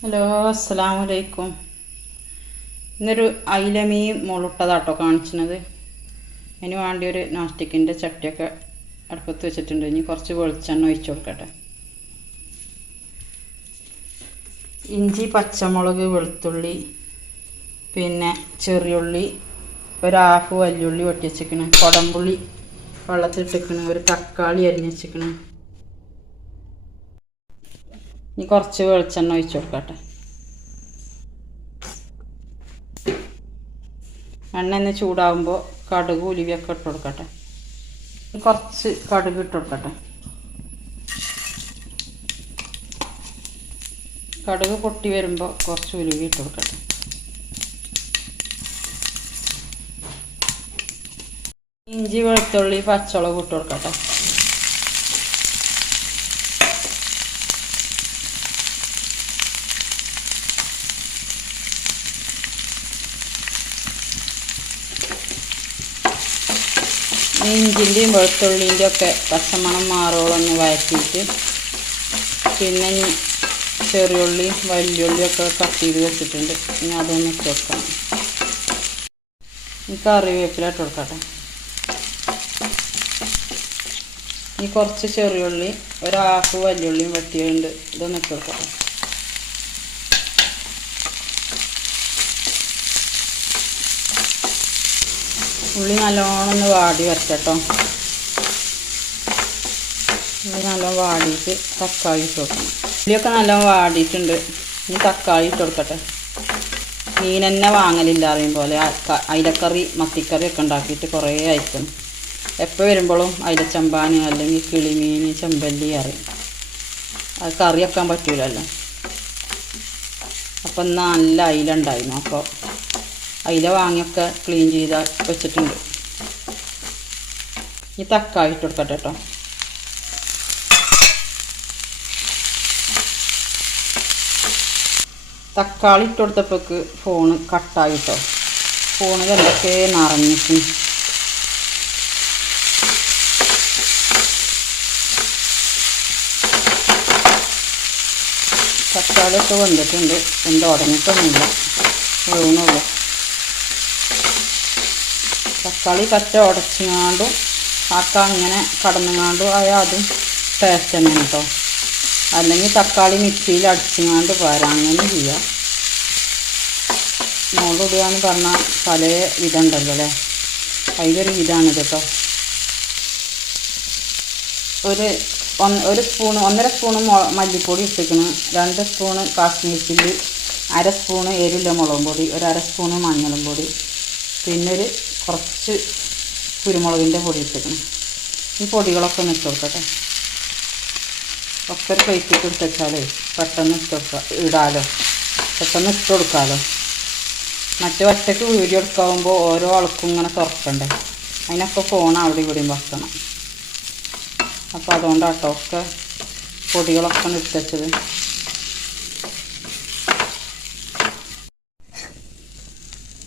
Hello അസ്സാം വലൈക്കും ഇന്നൊരു അയിലമീൻ മുളുട്ടതാട്ടോ കാണിച്ചത്. അതിന് വേണ്ടി ഒരു നോസ്റ്റിക്കിന്റെ ചട്ടിയൊക്കെ അടുപ്പത്ത് വെച്ചിട്ടുണ്ട്. ഇനി കുറച്ച് വെളിച്ചെണ്ണ ഒഴിച്ച് കൊടുക്കട്ടെ. ഇഞ്ചി പച്ചമുളക് വെളുത്തുള്ളി പിന്നെ ചെറിയുള്ളി ഒരു ഹാഫ് വല്യുള്ളി വെട്ടി വെച്ചിക്കണ് കൊടമ്പുള്ളി വെള്ളത്തിലിട്ടിക്കണ് ഒരു തക്കാളി അരിഞ്ഞ് വെച്ചിക്കണ് ഇനി കുറച്ച് വെളിച്ചെണ്ണ ഒഴിച്ചു കൊടുക്കട്ടെ. എണ്ണ ഒന്ന് ചൂടാകുമ്പോൾ കടുക് ഉലുവിയൊക്കെ ഇട്ട് കൊടുക്കട്ടെ. കുറച്ച് കടുക് ഇട്ട് കൊടുക്കട്ടെ. കടുക് പൊട്ടി വരുമ്പോൾ കുറച്ച് ഉലുവി ഇട്ട് കൊടുക്കട്ടെ. ഇഞ്ചി വെളുത്തുള്ളി പച്ചമുളക് ഇട്ട് കൊടുക്കട്ടെ. ഇഞ്ചിന്റെയും വെളുത്തുള്ളിന്റെയും ഒക്കെ പച്ചമണം മാറോളം ഒന്ന് വഴറ്റിയിട്ട് പിന്നെ ചെറിയുള്ളിയും വലിയുള്ളിയും ഒക്കെ കട്ട് ചെയ്ത് വെച്ചിട്ടുണ്ട്. ഇനി അതൊന്ന് ഇട്ട് ഈ കറിവേപ്പില കൊടുക്കട്ടെ. ഇനി കുറച്ച് ചെറിയുള്ളി ഒരു ഹാഫ് വലിയുള്ളിയും വെട്ടിയുണ്ട് ഇതൊന്ന് ഇട്ട് കൊടുക്കട്ടെ ഉള്ളി നല്ലോണം ഒന്ന് വാടി വരട്ടോ ഉള്ളി നല്ലോണം വാടിയിട്ട് തക്കാളി ഇട്ട് കൊടുക്കണം. ഉള്ളിയൊക്കെ നല്ലോണം വാടിയിട്ടുണ്ട്. ഇനി തക്കാളി ഇട്ട് കൊടുക്കട്ടെ. മീൻ തന്നെ വാങ്ങലില്ല അറിയും പോലെ. അയിലക്കറി മത്തിക്കറി ഒക്കെ ഉണ്ടാക്കിയിട്ട് കുറേ അയക്കും എപ്പോൾ വരുമ്പോഴും അയിലച്ചമ്പാന് അല്ലെങ്കിൽ കിളിമീൻ ചെമ്പല്ലി അറിയും. അത് കറി വെക്കാൻ പറ്റൂലല്ലോ. അപ്പം നല്ല അയില ഉണ്ടായിരുന്നു അപ്പോൾ അയില വാങ്ങിയൊക്കെ ക്ലീൻ ചെയ്ത് വെച്ചിട്ടുണ്ട്. ഈ തക്കാളി ഇട്ട് കൊടുക്കട്ടെ കേട്ടോ തക്കാളി ഇട്ട് കൊടുത്തപ്പോൾക്ക് ഫോണ് കട്ടായിട്ടോ ഫോണിൽ എന്തൊക്കെ നിറഞ്ഞിട്ട് തക്കാളിയൊക്കെ വന്നിട്ടുണ്ട് എന്ത് ഉടഞ്ഞിട്ടൊന്നുമില്ല. വീണുള്ളൂ തക്കാളി പറ്റ ഉടച്ചിങ്ങാണ്ടും ആക്ക അങ്ങനെ കടന്നുങ്ങാണ്ടും ആയാൽ അതും ടേസ്റ്റ് തന്നെയാണ് കേട്ടോ അല്ലെങ്കിൽ തക്കാളി മിക്സിയിൽ അടിച്ചിങ്ങാണ്ട് പോരാ. അങ്ങനെ ചെയ്യാം. മുളകിടുക എന്ന് പറഞ്ഞാൽ പല ഇതുണ്ടല്ലോ അല്ലേ? അതിലൊരു വിധമാണ് കേട്ടോ ഒരു ഒരു സ്പൂണ് ഒന്നര സ്പൂണ് മല്ലിപ്പൊടി ഇട്ടിക്കണ് രണ്ട് സ്പൂണ് കാശ്മീർ ചില്ലി അര സ്പൂണ് എരില്ല മുളകും പൊടി ഒരു അര സ്പൂണ് മഞ്ഞളും പൊടി. പിന്നൊരു കുറച്ച് കുരുമുളകിന്റെ പൊടി ഇട്ടേക്കണം. ഈ പൊടികളൊക്കെ ഒന്ന് ഇട്ട് കൊടുക്കട്ടെ. ഒക്കെ ഒരു പ്ലേറ്റിൽ വെച്ചാലേ പെട്ടെന്ന് ഇട്ട് കൊടുക്കാം ഇടാലോ. പെട്ടെന്ന് ഇട്ട് കൊടുക്കാമല്ലോ മറ്റേ ഒറ്റയ്ക്ക് വീഡിയോ എടുക്കാവുമ്പോൾ ഓരോ ആൾക്കും ഇങ്ങനെ തുറക്കണ്ടേ. അതിനൊക്കെ ഫോൺ അവിടെ ഇവിടെയും വെക്കണം. അപ്പോൾ അതുകൊണ്ടാട്ടോ ഒക്കെ പൊടികളൊക്കെ ഒന്ന്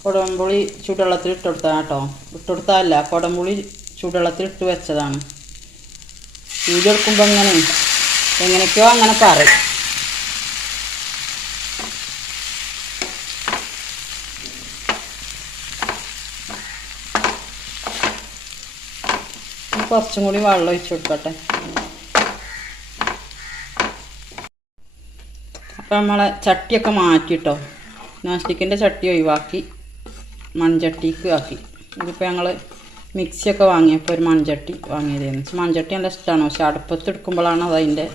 കൊടമ്പുളി ചൂടുവെള്ളത്തിൽ ഇട്ട് കൊടുത്താൽ കേട്ടോ. ഇട്ട് കൊടുത്താല്ല കൊടമ്പുളി ചൂടുവെള്ളത്തിൽ ഇട്ട് വെച്ചതാണ്. ചൂട് എടുക്കുമ്പോൾ ഇങ്ങനെ എങ്ങനെയൊക്കെയോ അങ്ങനെ പറയും. കുറച്ചും കൂടി വെള്ളം ഒഴിച്ചു കൊടുക്കട്ടെ. അപ്പം നമ്മളെ ചട്ടിയൊക്കെ മാറ്റിട്ടോ. നോൺ സ്റ്റിക്കിന്റെ ചട്ടി ഒഴിവാക്കി. മൺചട്ടിക്ക് ആക്കി. ഇതിപ്പോൾ ഞങ്ങൾ മിക്സിയൊക്കെ വാങ്ങിയപ്പോൾ ഒരു മൺചട്ടി വാങ്ങിയതായിരുന്നു മൺചട്ടി നല്ല ഇഷ്ടമാണ് പക്ഷെ അടുപ്പത്ത് എടുക്കുമ്പോഴാണ് അതതിന്റെ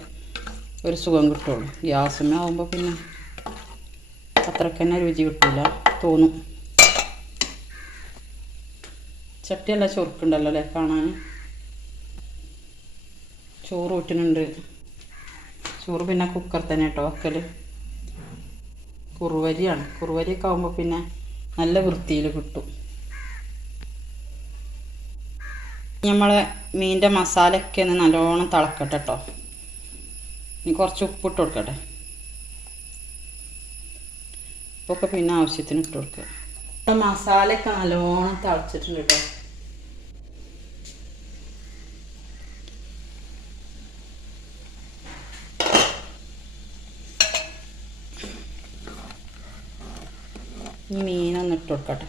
ഒരു സുഖം കിട്ടുള്ളൂ. ഗ്യാസിന് ആകുമ്പോൾ പിന്നെ അത്രയ്ക്ക് തന്നെ രുചി കിട്ടില്ല തോന്നും. ചട്ടിയല്ല ചൊറുക്കുണ്ടല്ലോ അല്ലേ കാണാൻ ചോറ് ഊറ്റുന്നുണ്ട്. ചോറ് പിന്നെ കുക്കർ തന്നെ കേട്ടോ വെക്കൽ കുറുവരിയാണ്. കുറുവരിയൊക്കെ ആകുമ്പോൾ പിന്നെ നല്ല വൃത്തിയിൽ കിട്ടും. നമ്മൾ മീനിന്റെ മസാലയൊക്കെ ഒന്ന് നല്ലോണം തിളക്കട്ടെ കേട്ടോ ഇനി കുറച്ച് ഉപ്പിട്ട് കൊടുക്കട്ടെ. ഉപ്പൊക്കെ പിന്നെ ആവശ്യത്തിന് ഇട്ട് കൊടുക്കുക. മസാലയൊക്കെ നല്ലോണം തിളച്ചിട്ടുണ്ട് കേട്ടോ. ഈ മീനൊന്ന് ഇട്ട് കൊടുക്കട്ടെ.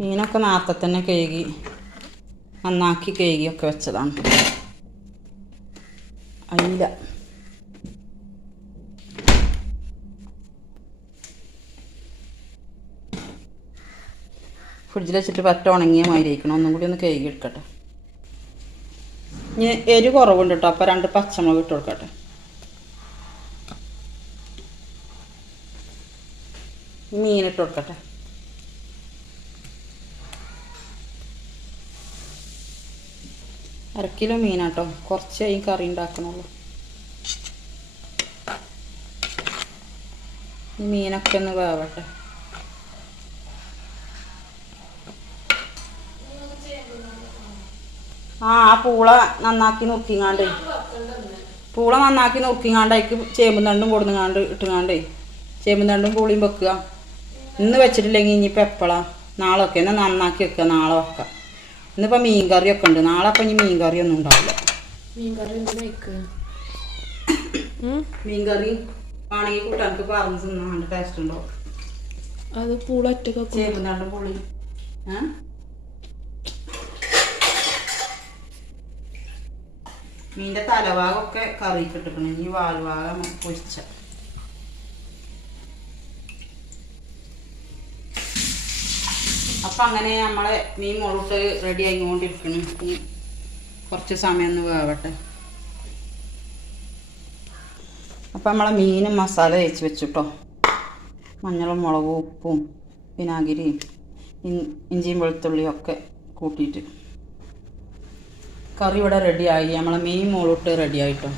മീനൊക്കെ നേരത്തെ തന്നെ കഴുകി നന്നാക്കി കഴുകിയൊക്കെ വെച്ചതാണ്. അല്ല ഫ്രിഡ്ജിൽ വെച്ചിട്ട് പറ്റ ഉണങ്ങിയ മാതിരി ഒന്നും കൂടി ഒന്ന് കഴുകി എടുക്കട്ടെ. ഇനി എരി കുറവുണ്ട് കേട്ടോ അപ്പോൾ രണ്ട് പച്ചമുളക് ഇട്ട് കൊടുക്കട്ടെ. മീനിട്ട് കൊടുക്കട്ടെ. അര കിലോ മീനാട്ടോ. കുറച്ച് ഈ കറി ഉണ്ടാക്കണുള്ളൂ. മീനൊക്കെ ഒന്ന് വേവട്ടെ. ആ ആ പൂള നന്നാക്കി നുറുക്കിങ്ങാണ്ട്. പൂള നന്നാക്കി നുറുക്കിങ്ങാണ്ട് അതിക്ക് ചേമ്പും തണ്ടും കൊടുങ്ങാണ്ട് ഇട്ടുങ്ങാണ്ടേ. ചേമ്പും തണ്ടും പൂളിയും വെക്കുക. ഇന്ന് വെച്ചിട്ടില്ലെങ്കിൽ ഇനിയിപ്പോൾ എപ്പോഴാ നാളെ ഒക്കെ എന്നാൽ നന്നാക്കി വെക്കുക നാളെ വെക്കാം. ഇന്നിപ്പോൾ മീൻ കറിയൊക്കെ ഉണ്ട്. നാളെ അപ്പം ഇനി മീൻ കറിയൊന്നും ഉണ്ടാവില്ല മീൻ കറി മീൻ കറി ആണെങ്കിൽ കുട്ടികൾക്ക് പറഞ്ഞു തിന്നാണ്ട് ടേസ്റ്റ് ഉണ്ടാവും. അത് പൂളൊറ്റക്ക് ചേമ്പും തണ്ടും പൂളി ഏ? മീന്റെ തലഭാഗമൊക്കെ കറി കിട്ടിക്കണം ഇനി വാൽഭാഗം പൊരിച്ച. അപ്പം അങ്ങനെ നമ്മളെ മീൻ മുളട്ട് റെഡി ആയിക്കൊണ്ടിരിക്കണം. ഇനി കുറച്ച് സമയം ഒന്ന് വേവട്ടെ. അപ്പം നമ്മളെ മീനും മസാല തേച്ച് വെച്ചിട്ടോ മഞ്ഞളും മുളകും ഉപ്പും വിനാഗിരിയും ഇഞ്ചിയും വെളുത്തുള്ളിയും ഒക്കെ കൂട്ടിയിട്ട്. കറി ഇവിടെ റെഡിയായി നമ്മളെ മീൻ മോളിട്ട് റെഡി ആയിട്ടോ.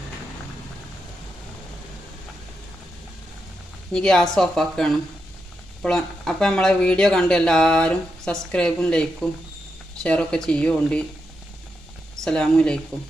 ഇനി ഗ്യാസ് ഓഫാക്കുകയാണ് അപ്പോൾ അപ്പോൾ നമ്മളെ വീഡിയോ കണ്ട് എല്ലാവരും സബ്സ്ക്രൈബും ലൈക്കും ഷെയറൊക്കെ ചെയ്യുകൊണ്ട് അസ്സലാമു അലൈക്കും.